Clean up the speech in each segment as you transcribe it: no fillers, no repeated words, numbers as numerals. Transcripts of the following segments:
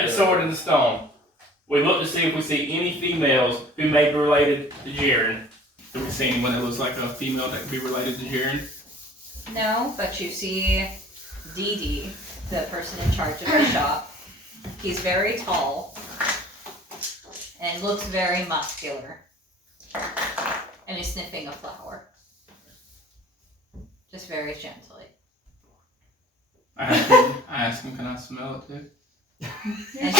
at the sword and the stone. We look to see if we see any females who may be related to Jaryd. Have we seen anyone that looks like a female that could be related to Jaryd? No, but you see Dee Dee, the person in charge of the shop. He's very tall and looks very muscular. And he's sniffing a flower. Just very gently. I ask him, can I smell it too? And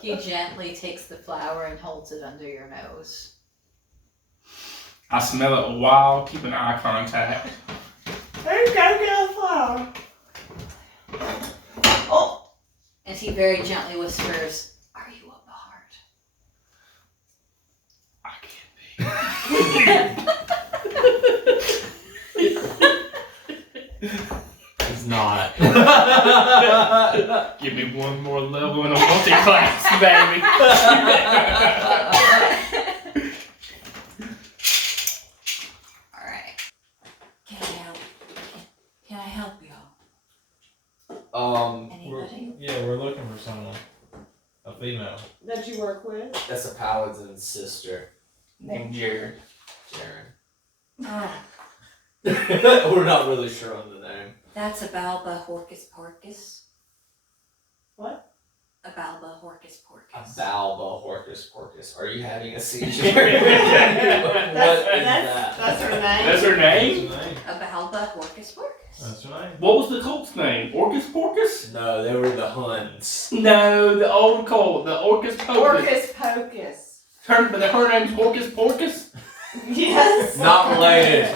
he gently takes the flower and holds it under your nose. I smell it a while, keeping eye contact. There's gotta get a flower. Oh! And he very gently whispers, "Are you a bard?" I can't be. He's not. Give me one more level in a multi-class, baby. Alright. Can I help y'all? Anybody? We're looking for someone. A female. That you work with? That's a paladin's sister, Named Jaryd. Jaryd. Oh, We're not really sure on the name. that's a Balba Horcus Porcus. What? A Balba Horcus Porcus. A Balba Horcus Porcus. Are you having a seizure? What What is That's her name. That's her name? That's her name. A Balba Horcus Porcus. That's her name. What was the cult's name? Orcus Porcus? No, they were the Huns. No, the old cult, the Orcus Pocus. Orcus Pocus. Her name's Orcus Porcus? Yes. Not related.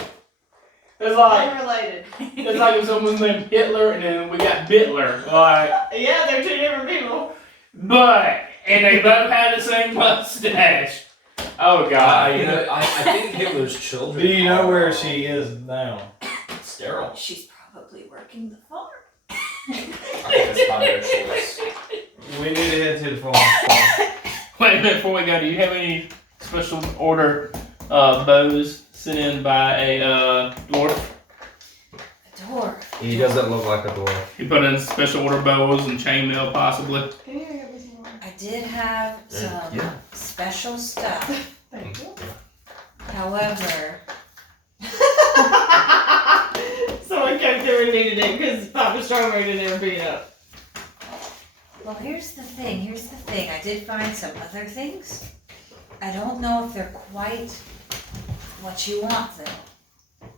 It's like, Unrelated. it's like if someone's named Hitler and then we got Bitler. Like, Yeah, they're two different people. and they both had the same mustache. Oh God. I think Hitler's children. Do you know are, where she is now? Sterile. She's probably working the farm. I think that's by their choice. We need to head to the farm. Wait a minute before we go, do you have any special order bows sent in by a dwarf? A dwarf. He doesn't look like a dwarf. He put in special order bows and chainmail possibly. Can you get me some more? I did have some Yeah. special stuff. Thank you. However, Someone came through and needed it because Papa Strawberry didn't ever beat it up. well, here's the thing. I did find some other things. I don't know if they're quite what you want, though.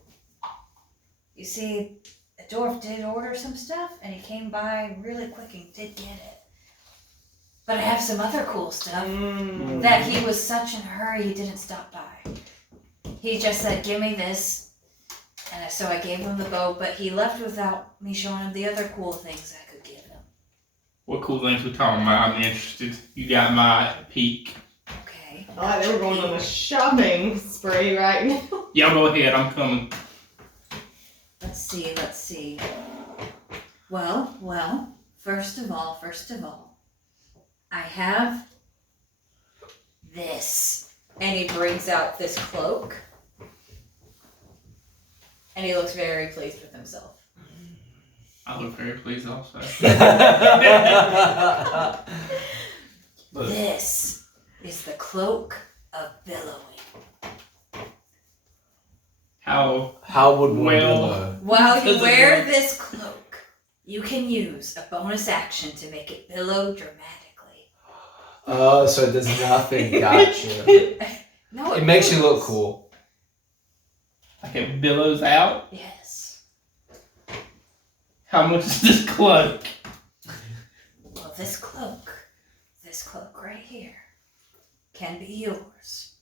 You see, a dwarf did order some stuff, and he came by really quick and did get it. But I have some other cool stuff that he was such in a hurry he didn't stop by. He just said, "Give me this," and so I gave him the bow, but he left without me showing him the other cool things I could give him. What cool things we talking about? I'm interested. You got my peek. Okay. I like they were going on a shopping spree right now. Y'all go ahead, I'm coming. Let's see. Well, first of all, I have this. And he brings out this cloak. And he looks very pleased with himself. I look very pleased also. This is the cloak of billowing. How would one billow? While you wear this cloak, you can use a bonus action to make it billow dramatically. So it does nothing. Gotcha. No, It makes you look cool. Like it billows out. Yes. How much is this cloak? Well, this cloak right here, can be yours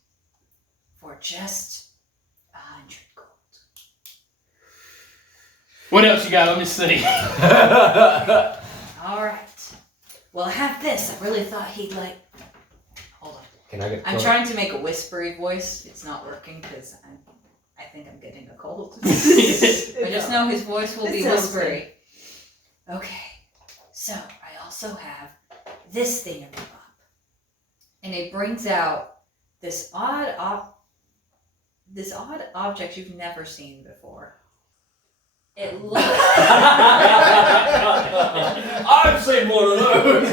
for just 100 gold. What else you got? Let me see. All right. Well, I have this. I really thought he'd like. Hold on. Can I get? I'm trying to make a whispery voice. It's not working because I think I'm getting a cold. But just know his voice will be whispery. Okay. So I also have this thing in the box. And it brings out this odd object you've never seen before. It looks. I've seen one of those.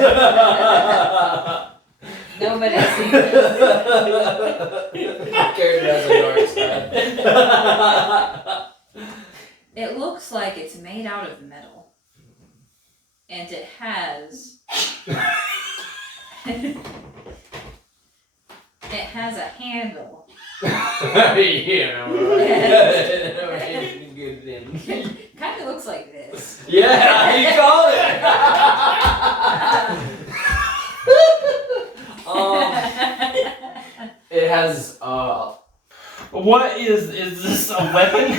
Nobody's seen this. Jaryd has a dark side. It looks like it's made out of metal. And it has... it has a handle. Kind of looks like this. Yeah, you called it. It has What is this a weapon?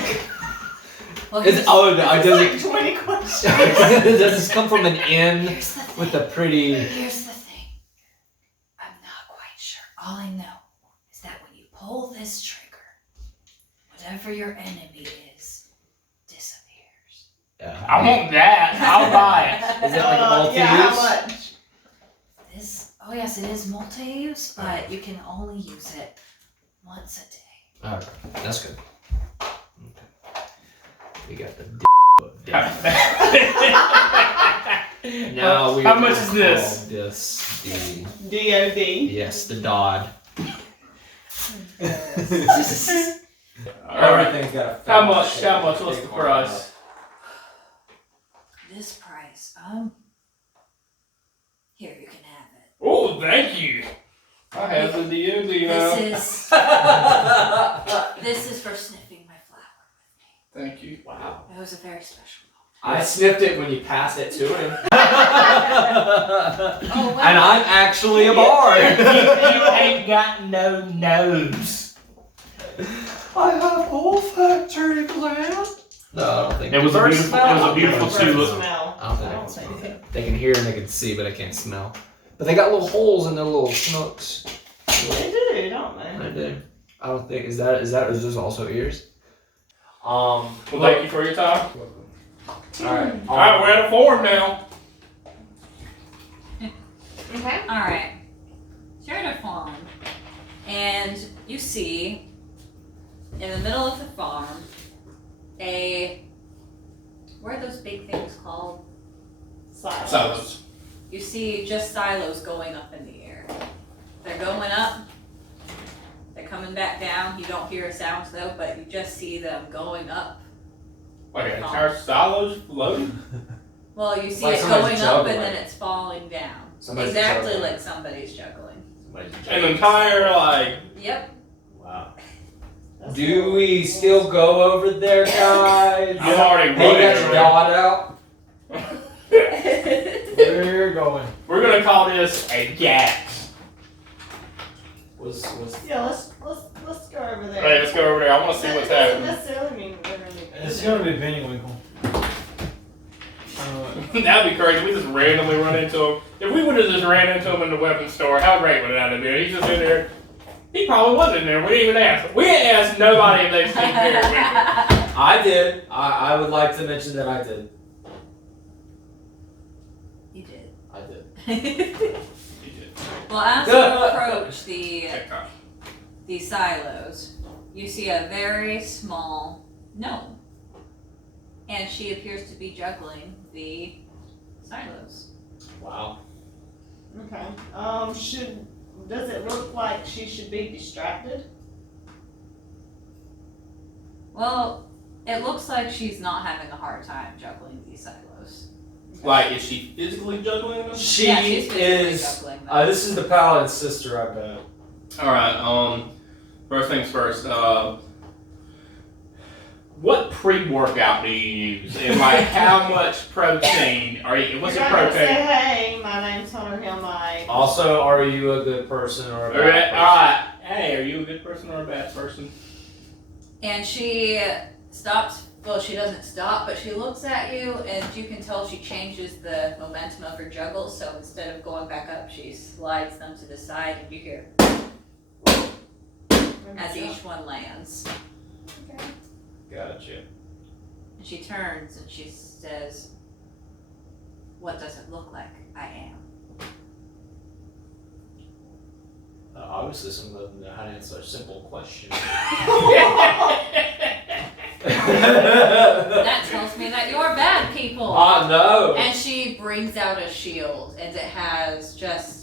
Well, It's does Like it 20 questions. does this come from an inn here's the thing. with a pretty? Here's the thing. I'm not quite sure. All I know is that when you pull this trigger, whatever your enemy is, disappears. I want that. I'll buy it. Is it like a multi-use? Yeah, how much? Oh yes, it is multi-use, but you can only use it once a day. Okay, that's good. Okay. We got the Now we How are much gonna is this? call This the DOD. yes, the Dodd. Alright. Everything's got a How much? What's the price? This price, here you can have it. Oh, thank you. I have the DOD now. This is for sniffing my flower. Thank you. Wow. It was a very special I sniffed it when you passed it to him. moment. Oh And I'm actually a bard. You ain't got no nose. I have olfactory gland. No, I don't think It was a Birds beautiful. smell? It was a beautiful First tulip. smell. I don't think they can smell. They can hear and they can see, but they can't smell. But they got little holes in their little snooks. They do, don't they? They do. I don't think is this also ears? Well, thank you for your time. Alright. Alright, we're at a form now. Okay. Alright. So you're at a farm, and you see, in the middle of the farm, what are those big things called? Silos. You see just silos going up in the air. They're going up, they're coming back down. You don't hear a sound though, but you just see them going up. Like an entire silos floating? Well, you see Like it somebody's going up juggling. and then it's falling down. Somebody's Exactly juggling. like somebody's juggling. An entire, like, Yep. Wow. That's Do cool. we still go over there, guys? I'm already Hey, you got running. your Dodd out? We're going. We're gonna call this a gas. Yeah, let's go over there. Hey, let's go over there. I wanna see That what's doesn't happening. necessarily mean we're gonna be. It's gonna be Pennywinkle. That'd be crazy. We just randomly run into him. If we would have just ran into him in the weapons store, how great would that have been? He's just in there. He probably was in there. We didn't even ask. We didn't ask nobody if they've seen Jaryd Winkle. I did. I would like to mention that I did. You did. I did. He did. Well, as you approach TikTok. the silos, you see a very small gnome. And she appears to be juggling the silos. Wow. Okay. Does it look like she should be distracted? Well, it looks like she's not having a hard time juggling these silos. Like, is she physically juggling them? She Yeah, she's physically is. juggling them. This is the paladin's sister, I bet. Alright, first things first, what pre-workout do you use? And like, how much protein are you, what's You're your not gonna protein? say, hey, my name's Hunter Hill Mike. Also, are you a good person or a bad Alright, person? alright. Hey, are you a good person or a bad person? And she stops, well, she doesn't stop, but she looks at you, and you can tell she changes the momentum of her juggles, so instead of going back up, she slides them to the side, and you hear as each one lands. Okay. Gotcha. And she turns and she says, "What does it look like I am?" Obviously, some of them know how to answer a simple question. That tells me that you're bad people. No. And she brings out a shield, and it has just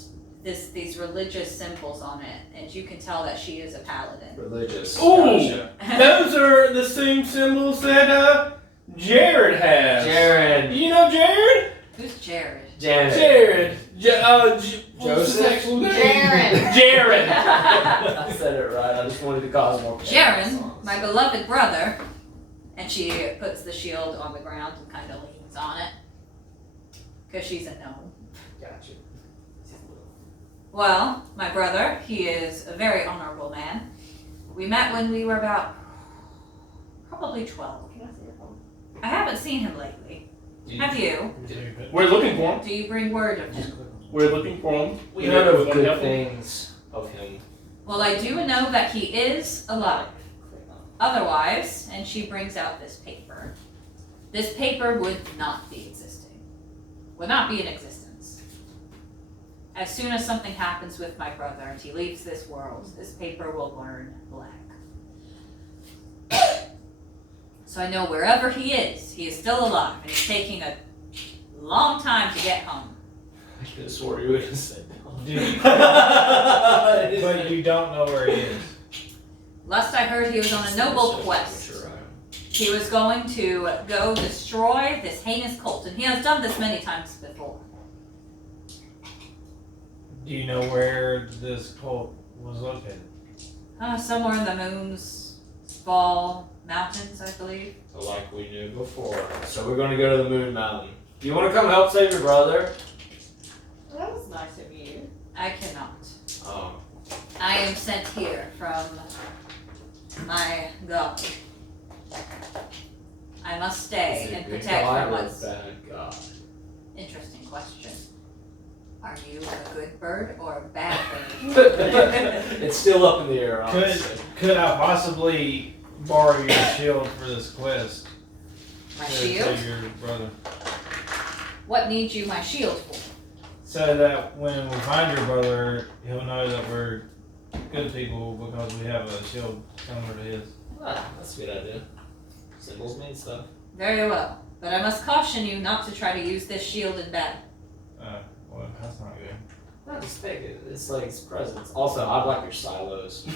these religious symbols on it, and you can tell that she is a paladin. Religious. Ooh. Gotcha. Those are the same symbols that Jaryd has. Jaryd. You know Jaryd? Who's Jaryd? Janet. Jaryd. Joseph? Jaryd. I said it right. I just wanted to cause more. Jaryd, my beloved brother. And she puts the shield on the ground and kind of leans on it. Because she's a gnome. Gotcha. Well, my brother, he is a very honorable man. We met when we were about probably 12. Can I see your phone? I haven't seen him lately. Have you? We're looking for him. Do you bring word of him? We're looking for him. We heard of good things of him. Well, I do know that he is alive. Otherwise, and she brings out this paper. This paper would not be existing. Would not be in existence. As soon as something happens with my brother and he leaves this world, this paper will burn black. So I know wherever he is still alive, and he's taking a long time to get home. I could have swore you would have said But you don't know where he is. Last I heard, he was on a noble quest. He was going to go destroy this heinous cult, and he has done this many times before. Do you know where this cult was located? Somewhere in the Moon's Fall Mountains, I believe. Like we knew before. So we're going to go to the Moon Mountain. Do you want to come help save your brother? Well, that was nice of you. I cannot. Oh. I am sent here from my god. I must stay and protect from what's... bad God. Interesting question. Are you a good bird or a bad bird? It's still up in the air, honestly. Could I possibly borrow your shield for this quest? My To shield? save your brother. What needs you my shield for? So that when we find your brother, he'll know that we're good people because we have a shield similar to his. Ah, that's a good idea. Symbols mean stuff. Very well. But I must caution you not to try to use this shield in battle. Well, that's not good. No, just take it. It's like it's presents. Also, I'd like your silos.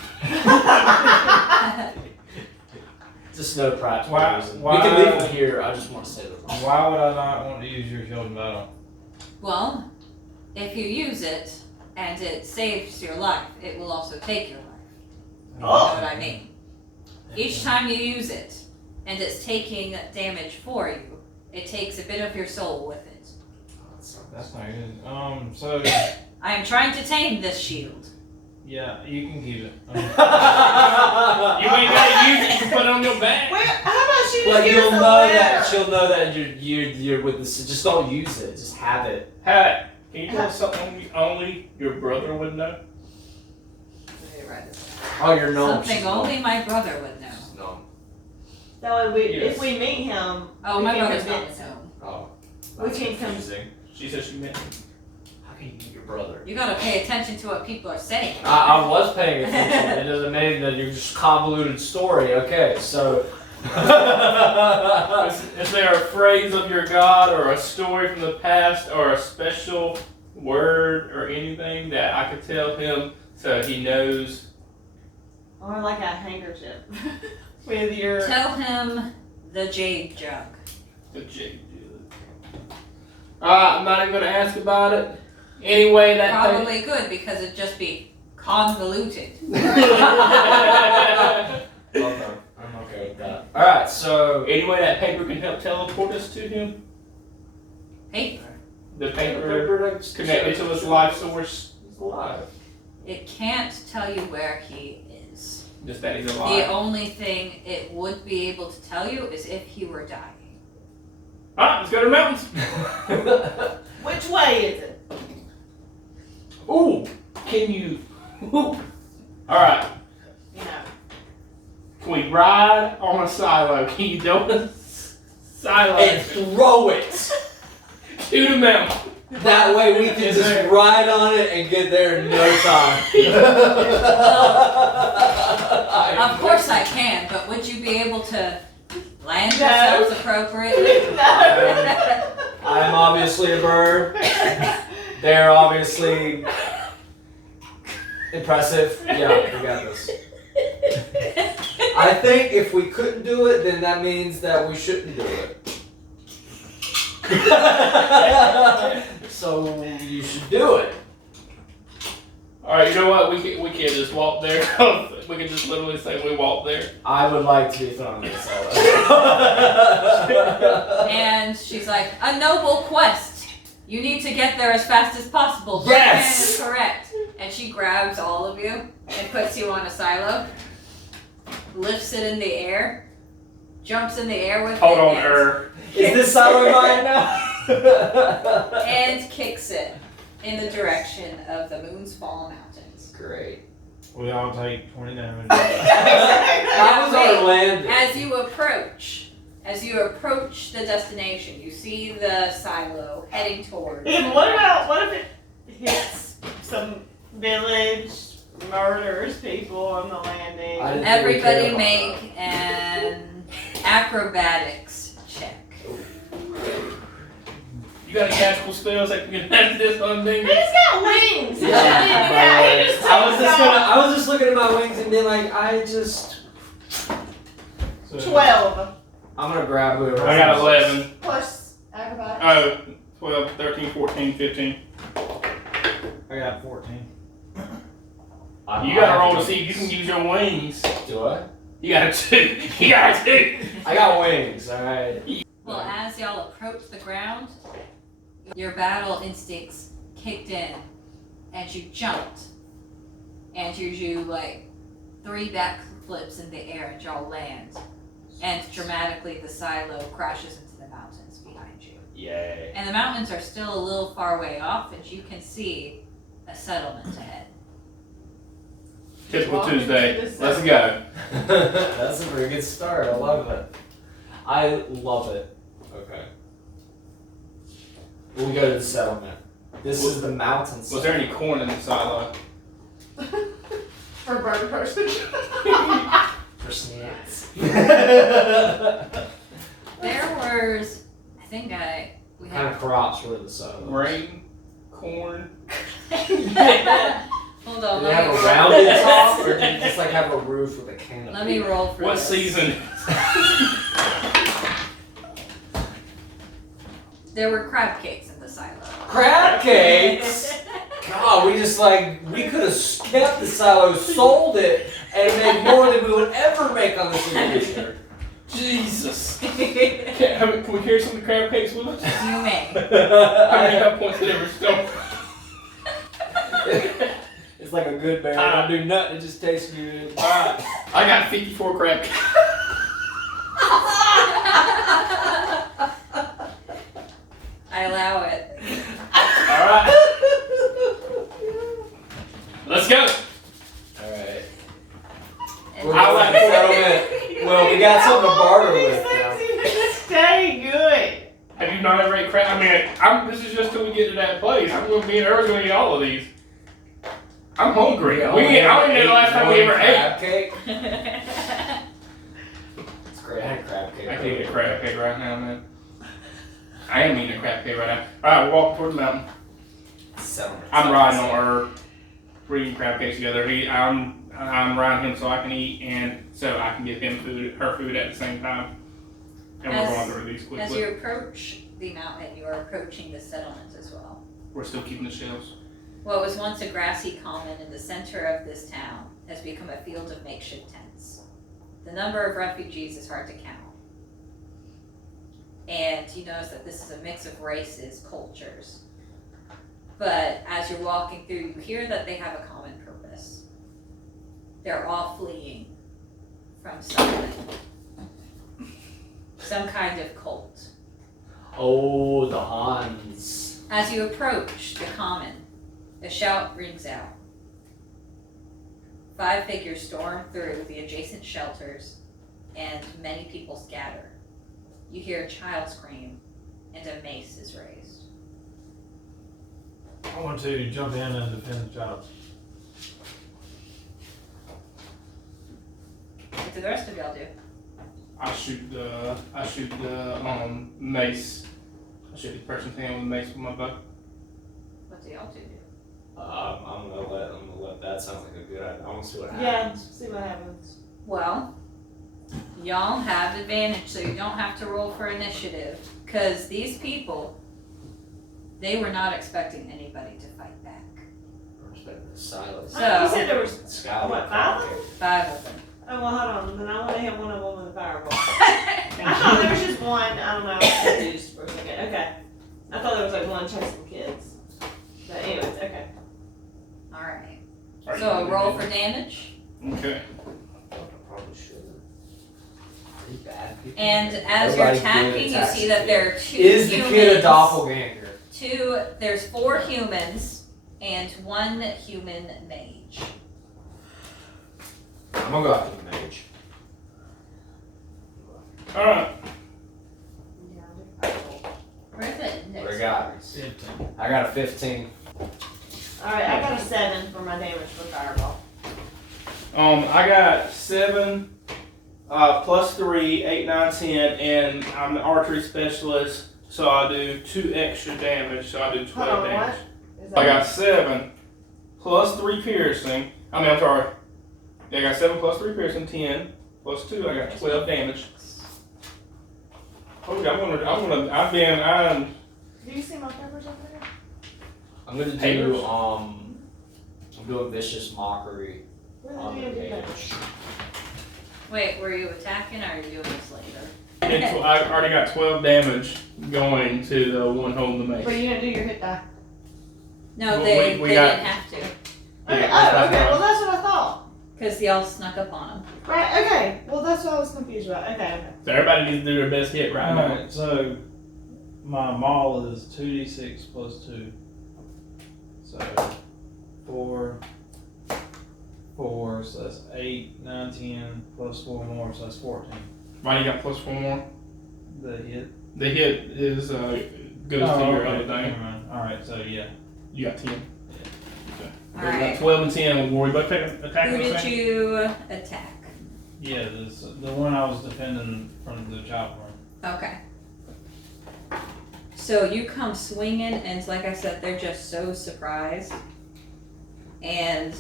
Just no practical Why- reason. why- We can leave them here. I just want to say that. Why would I not want to use your shield in battle? Well, if you use it and it saves your life, it will also take your life. You know what I mean? Each time you use it and it's taking damage for you, it takes a bit of your soul with it. That's not good. So I am trying to tame this shield. yeah, you can keep it. You ain't gotta use it. You can put it on your back. Where? How about she just Like give you'll us a know letter? that she'll know that you're with this. Just don't use it. Just have it. Hey, can you tell us something only your brother would know? Oh, you're no. Something only my brother would know. No. That way, Yes. if we meet him, Oh, we my can brother's not convince with him. him. Oh. We That's can come- confusing. She said she meant. How can you meet your brother? You gotta pay attention to what people are saying. I was paying attention. It doesn't mean that you're just convoluted story. Okay, so. Is there a phrase of your god or a story from the past or a special word or anything that I could tell him so he knows? Or like a handkerchief with your. Tell him the jade jug. The jig. I'm not even gonna ask about it. Anyway, that Probably good because it'd just be convoluted. Okay, I'm okay with that. Alright, so. Anyway, that paper can help teleport us to him. Paper. The paper connected to his life source. He's alive. It can't tell you where he is. Just that he's The alive. only thing it would be able to tell you is if he were dying. Alright, let's go to the mountains. Which way is it? Ooh, can you? Alright, You know. can we ride on a silo? Can you do a silo And throw it! to the mountain? That way we can just ride on it and get there in no time. Of course I can, but would you be able to land No. yourselves appropriately? I'm obviously a bird. They're obviously impressive. Yeah, we got this. I think if we couldn't do it, then that means that we shouldn't do it. So you should do it. Alright, you know what? We can't just walk there. We can just literally say we walked there. I would like to be thrown in the cellar. And she's like, a noble quest. You need to get there as fast as possible. Yes! That is correct. And she grabs all of you and puts you on a silo, lifts it in the air, jumps in the air with Hold it. on, and- Is this silo mine now? and kicks it in the direction of the Moon's Fall Mountains. Great. We all take 20 damage. That was our landing. As you approach the destination, you see the silo heading towards. And what if it hits some village, murders people on the landing? I didn't really care Everybody about make an acrobatics check. You got any magical spells that can get this on thing? He's got wings. Yeah, He just I was takes just off. I was just looking at my wings and being like, So 12 I'm gonna grab whoever. I got 11. plus acrobatics. Oh, 12, 13, 14, 15. I got 14. You gotta roll to see if you can use your wings. Do I? You got a 2. You got a 2. I got wings. All right. Well, as y'all approach the ground, your battle instincts kicked in, and you jumped, and you do like 3 backflips in the air, and y'all land, and dramatically the silo crashes into the mountains behind you. Yay. And the mountains are still a little far way off, and you can see a settlement ahead. Typical Walking Tuesday. to the Let's go. That's a pretty good start. I love it. I love it. Okay. We go to the settlement. This is the mountain. Was there any corn in the silo? For a bird person. For snacks? There was, I think we What kind of have. crops were in the silo? Grain? Corn? Hold on, Do they have a let rounded top, or do you just like have a roof with a canopy? me roll for What this. season? There were crab cakes in the silo. Crab cakes? God, we could have kept the silo, sold it, and made more than we would ever make on this adventure. Jesus. Can we carry some of the crab cakes with us? You may. How many hit points did it restore? It's like a good berry. Don't do nothing. It just tastes good. Alright. I got 54 crab cakes. I allow it. Alright. Let's go. Alright. And We're going to settlement. Well, we got something to barter with now. Stay good. Have you not ever ate crab? I mean, this is just till we get to that place. I'm going to be in Earth going to eat all of these. I'm hungry. I don't even know the last time we ever ate. Crab cake? It's great. I had crab cake. I can't eat a crab cake right now, man. I am eating a crab cake right now. Alright, we're walking toward the mountain. Settlement. I'm riding on her. We're eating crab cakes together. I'm riding him so I can eat and so I can give him her food at the same time. And we're going through these as quickly. you approach the mountain, you are approaching the settlement as well. We're still keeping the shells. What was once a grassy common in the center of this town has become a field of makeshift tents. The number of refugees is hard to count. And you notice that this is a mix of races, cultures. But as you're walking through, you hear that they have a common purpose. They're all fleeing from something. Some kind of cult. Oh, the Hans. As you approach the common, a shout rings out. 5 figures storm through the adjacent shelters, and many people scatter. You hear a child scream, and a mace is raised. I want to jump in and defend the child. What do the rest of y'all do? I shoot the mace. I shoot the person's hand with a mace with my bow. What do y'all two do? I'm gonna let that sound like a good idea. I want to see what Yeah, happens. see what happens. Well, y'all have advantage, so you don't have to roll for initiative. Because these people, they were not expecting anybody to fight back. Respect the silence. So- You said there was Sky. what, 5 of them? 5 of them. Oh well, hold on. Then I want to hit one of them with a fireball. I thought there was just one. I don't know. I was confused for a second. Okay. I thought there was like one chasing kids. But anyways, okay. Alright. Are you So gonna roll do for damage. Okay. I probably should. Pretty bad people. And as you're Everybody's good at attacking, you attacks. see that there are 2 Is the humans. kid a doppelganger? There's 4 humans and 1 human mage. I'm gonna go after the mage. Alright. Where's it? What I got? 15. I got a 15. Alright, I got a 7 for my damage for fireball. I got 7, plus 3, 8, 9, 10, and I'm an archery specialist, so I do 2 extra damage, so I do 12 Hold on, damage. what? Is I that got 7, plus 3 piercing. I'm sorry. Yeah, I got 7 plus 3 piercing, 10, plus 2, I got 12 damage. Oh, I'm Do you see my peppers over there? I'm gonna Haters. do I'm doing vicious mockery Where on the the damn mage. Wait, were you attacking or are you doing this later? I already got 12 damage going to the one holding the mace. But you didn't do your hit die. No, Well, they we didn't got- have to. Okay, Yeah, oh, that's okay, right. well that's what I thought. Because y'all snuck up on them. Right, okay. Well that's what I was confused about. Okay. So everybody needs to do their best hit right now. Alright, so my maul is 2d6 plus 2. So 4, so that's 8, 9, 10, plus 4 more, so that's 14. Why you got plus 4 more? The hit. The hit is goes to your other thing. Alright, so yeah. You got 10. We got Alright. 12 and 10. We'll worry about attacking Who the did same. you attack? Yeah, the one I was defending from the chop room. Okay. So you come swinging, and like I said, they're just so surprised. And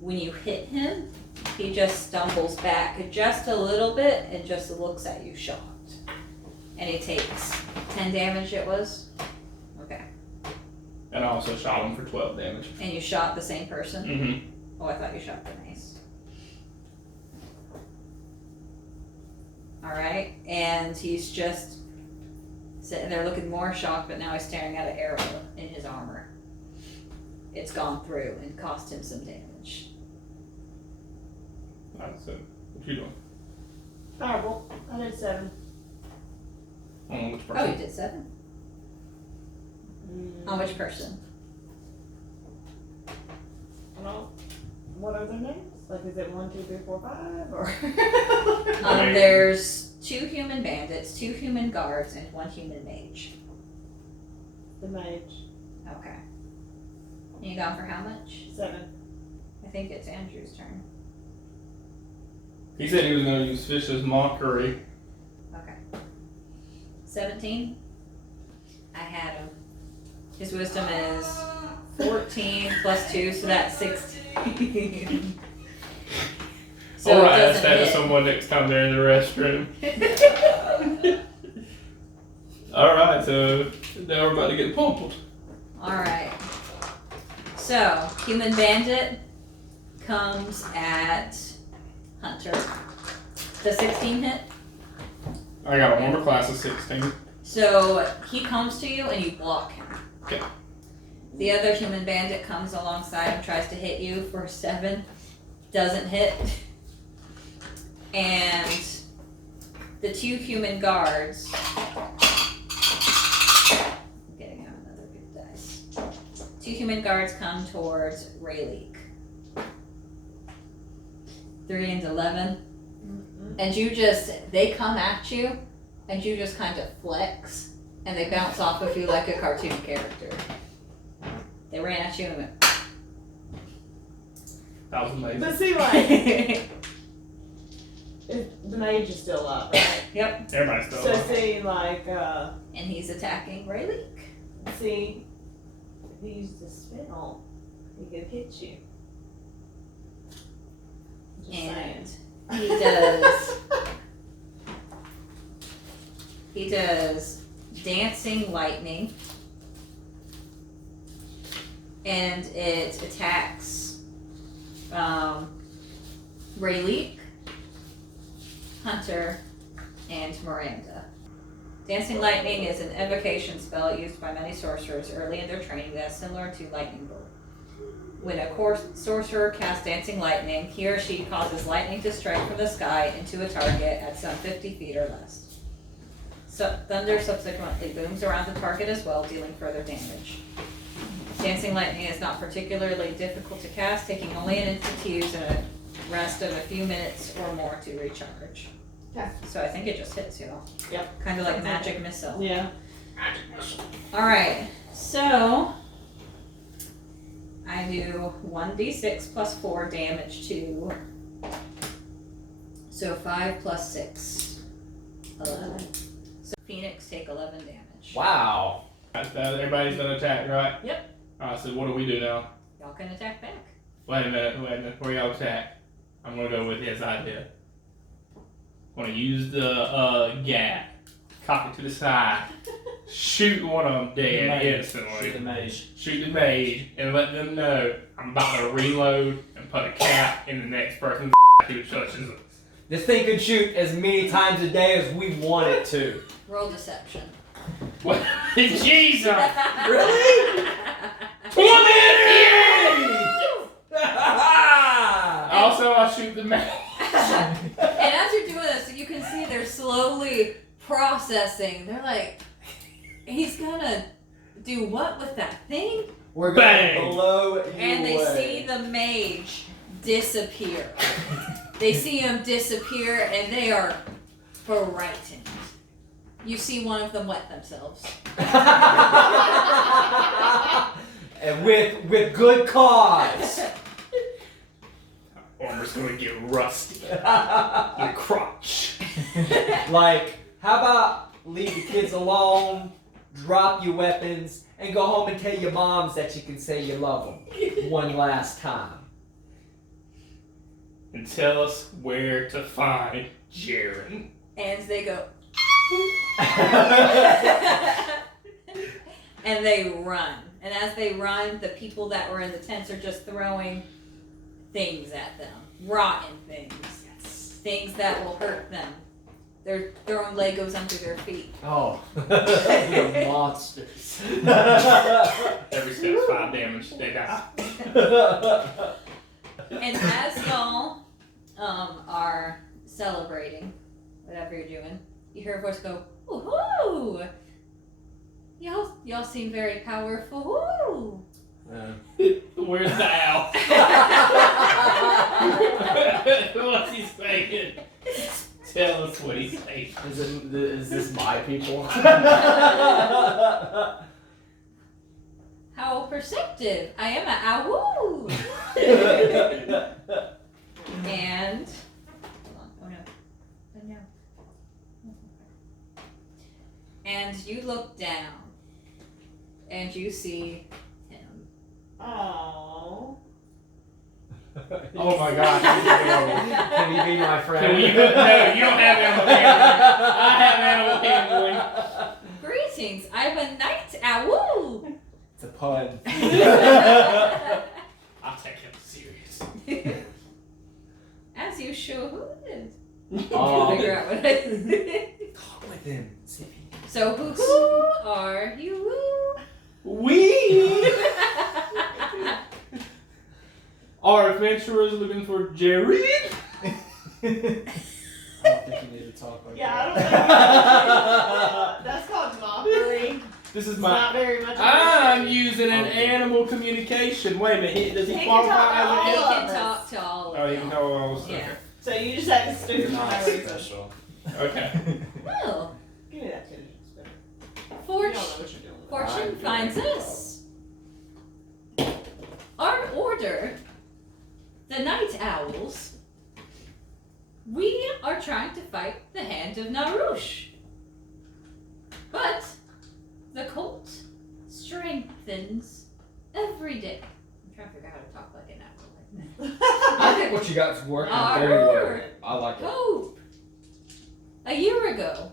when you hit him, he just stumbles back just a little bit and just looks at you shocked. And he takes 10 damage, it was? Okay. And I also shot him for 12 damage. And you shot the same person? Mm-hmm. Oh, I thought you shot the mace. Alright, and he's just sitting there looking more shocked, but now he's staring at an arrow in his armor. It's gone through and cost him some damage. Alright, so what you doing? Fireball. I did 7. On which Oh, person? you did 7? On which person? I don't. What are their names? Like, is it 1, 2, 3, 4, 5, or? There's 2 human bandits, 2 human guards, and 1 human mage. The mage. Okay. And you gone for how much? 7. I think it's Andrew's turn. He said he was going to use vicious mockery. Okay. 17? I had him. His wisdom is 14 plus 2, so that's 16. So All it right, ask doesn't that to hit. someone next time they're in the restroom. All right, so now we're about to get pummeled. Alright. So, human bandit comes at Hunter. The 16 hit. I got a warmer class of 16. So, he comes to you and you block him. Okay. The other human bandit comes alongside and tries to hit you for 7. Doesn't hit. And the 2 human guards. I'm getting out another good dice. 2 human guards come towards Rayleigh. 3 and 11. And they come at you, and you just kind of flex, and they bounce off of you like a cartoon character. They ran at you and went. That was amazing. But see, like, The mage is still up, right? Yep. Everybody's still So alive. see, like, And he's attacking Rayleigh. see, if he used the spell, he could hit you. Just And saying. he does dancing lightning. And it attacks Rayleigh, Hunter, and Miranda. Dancing lightning is an evocation spell used by many sorcerers early in their training that is similar to lightning bolt. When a sorcerer casts dancing lightning, he or she causes lightning to strike from the sky into a target at some 50 feet or less. So thunder subsequently booms around the target as well, dealing further damage. Dancing lightning is not particularly difficult to cast, taking only an instant to use and a rest of a few minutes or more to recharge. Okay. So I think it just hits you. Yep. Kind of like magic missile. Yeah. Alright, so I do 1d6 plus 4 damage to. So 5 plus 6. 11. So Phoenix take 11 damage. Wow. Everybody's gonna attack, right? Yep. Alright, so what do we do now? Y'all can attack back. Wait a minute. Where y'all attack? I'm gonna go with his idea. I'm gonna use the gap, cock it to the side, shoot one of them dead instantly. Shoot the mage. Shoot the mage, and let them know I'm about to reload and put a cap in the next person's who touches us. This thing can shoot as many times a day as we want it to. Roll deception. What? Jesus! Really? 20! Also, I shoot the mage. And as you're doing this, you can see they're slowly processing. They're like, he's gonna do what with that thing? We're Bang! going to blow you And they away. see the mage disappear. They see him disappear and they are frightened. You see one of them wet themselves. And with good cause. Armor's gonna get rusty. The crotch. Like, how about leave the kids alone, drop your weapons, and go home and tell your moms that you can say you love them one last time. And tell us where to find Jaryd. And they go. And they run. And as they run, the people that were in the tents are just throwing things at them. Rotten things. Things that will hurt them. They're throwing Legos under their feet. Oh, the monsters. Every step's 5 damage. They die. And as y'all are celebrating, whatever you're doing, you hear a voice go, woohoo! Y'all seem very powerful. Woo! Where's the owl? What's he saying? Tell us what he's saying. Is this my people? How perceptive! I am a owl. And hold on. Oh no. Oh no. And you look down, and you see him. Aww. Oh my god. Can you be my friend? Can we, no, you don't have animal handling. I have animal handling. Greetings! I'm a night owl. It's a pun. I'll take him serious. As you should. Oh. Figure out what I said. Talk with him. See if he So who are you? We are adventurers looking for Jaryd. I don't think you need to talk like Yeah, I that. don't know. That's called mockery. This is It's my. not very much. I'm using an animal communication. Wait a minute. Does he He can qualify talk He as an all animal? can talk to all of Oh, you them. can know all Yeah. So you just act stupid You're for not no reason. special. Okay. Well, Give me that finish. It's better. You Fortune, don't know what you're doing. Fortune finds us. Our order, the night owls, We are trying to fight the hand of Narush. But the cult strengthens every day. I'm trying to figure out how to talk like an apple. I think what you got is working very well. I like it. Hope. A year ago,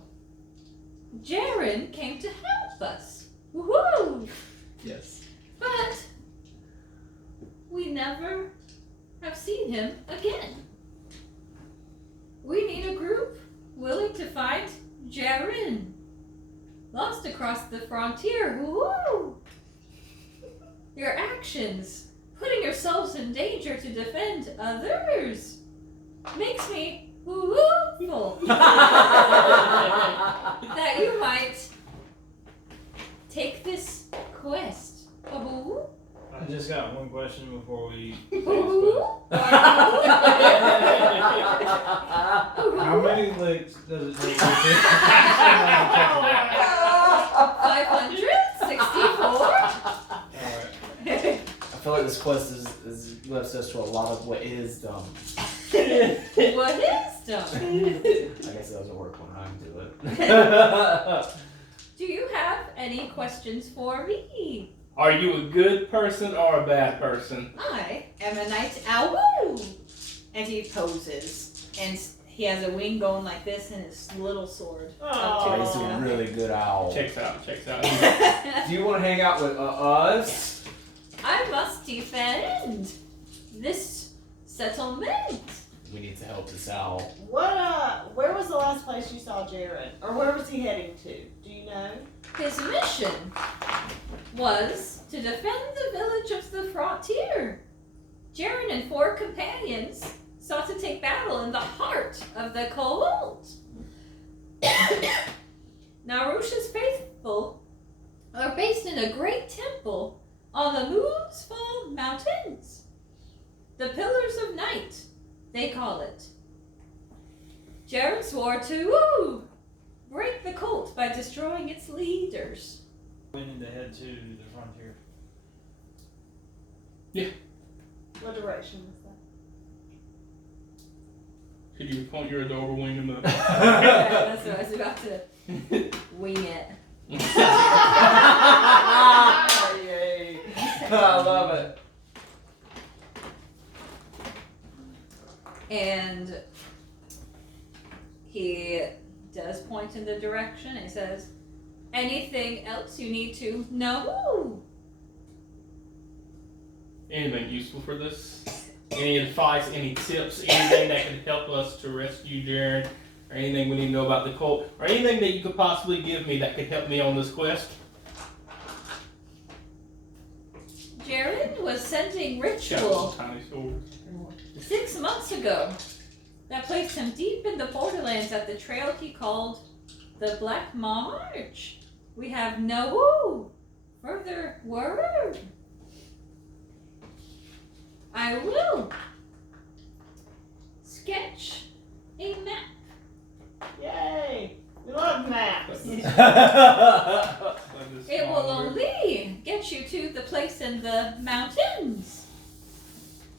Jaryd came to help us. Woohoo! Yes. But we never have seen him again. We need a group willing to find Jaryd. Lost across the frontier. Woo! Your actions, putting yourselves in danger to defend others, makes me hopeful that you might take this quest. Woo! I just got one question before we. Woo! How many licks does it take? 564. Alright. I feel like this quest is left us to a lot of what is dumb. What is dumb? I guess it doesn't work when I'm doing it. Do you have any questions for me? Are you a good person or a bad person? I am a night owl. And he poses. And he has a wing going like this and his little sword. Aw. He's a really good owl. Checks out. Do you want to hang out with us? I must defend this settlement. We need to help this owl. Where was the last place you saw Jaryd? Or where was he heading to? Do you know? His mission was to defend the village of the frontier. Jaryd and 4 companions sought to take battle in the heart of the cult. Narush's faithful are based in a great temple on the Moonsfall Mountains. The Pillars of Night, they call it. Jaryd swore to break the cult by destroying its leaders. We need to head to the frontier. What direction is that? Could you point your adorable wing in the... That's what I was about to wing it. Yay. I love it. And he does point in the direction. He says, anything else you need to know? Anything useful for this? Any advice, any tips, anything that can help us to rescue Jaryd? Or anything we need to know about the cult? Or anything that you could possibly give me that could help me on this quest? Jaryd was sending Got ritual some tiny swords. 6 months ago that placed him deep in the borderlands at the trail he called the Black March. We have no further word. I will sketch a map. Yay! We love maps. It will only get you to the place in the mountains.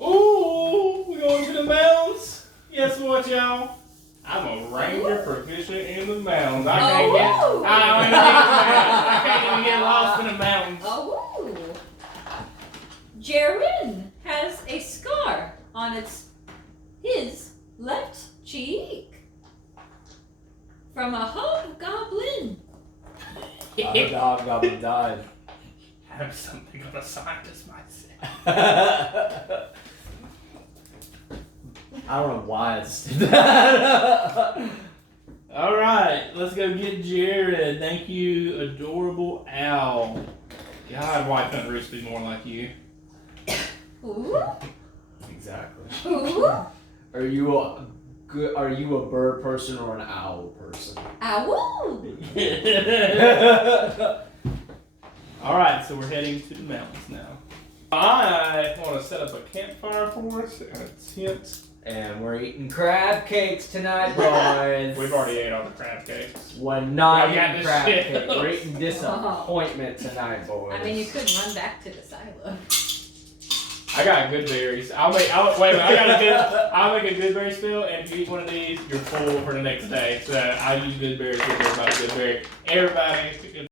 Ooh, we going to the mountains? Guess what, y'all? I'm a ranger proficient in the mountains. I can't even get lost in the mountains. Oh. Jaryd has a scar on his left cheek from a hobgoblin. The hobgoblin died. Have something of a scientist myself. I don't know why I just did that. All right, let's go get Jaryd. Thank you, adorable owl. God, why couldn't Roost be more like you? Ooh. Exactly. Ooh. Are you a bird person or an owl person? Owl. All right, so we're heading to the mountains now. I want to set up a campfire for us and a tent. And we're eating crab cakes tonight, boys. We've already ate all the crab cakes. We're not Yeah, eating this crab shit. cake. We're eating disappointment tonight, boys. I mean, you could run back to the silo. I got good berries. I'll make a good berry spill, and if you eat one of these, you're full for the next day. So I use good berries. Give everybody good berry. Everybody.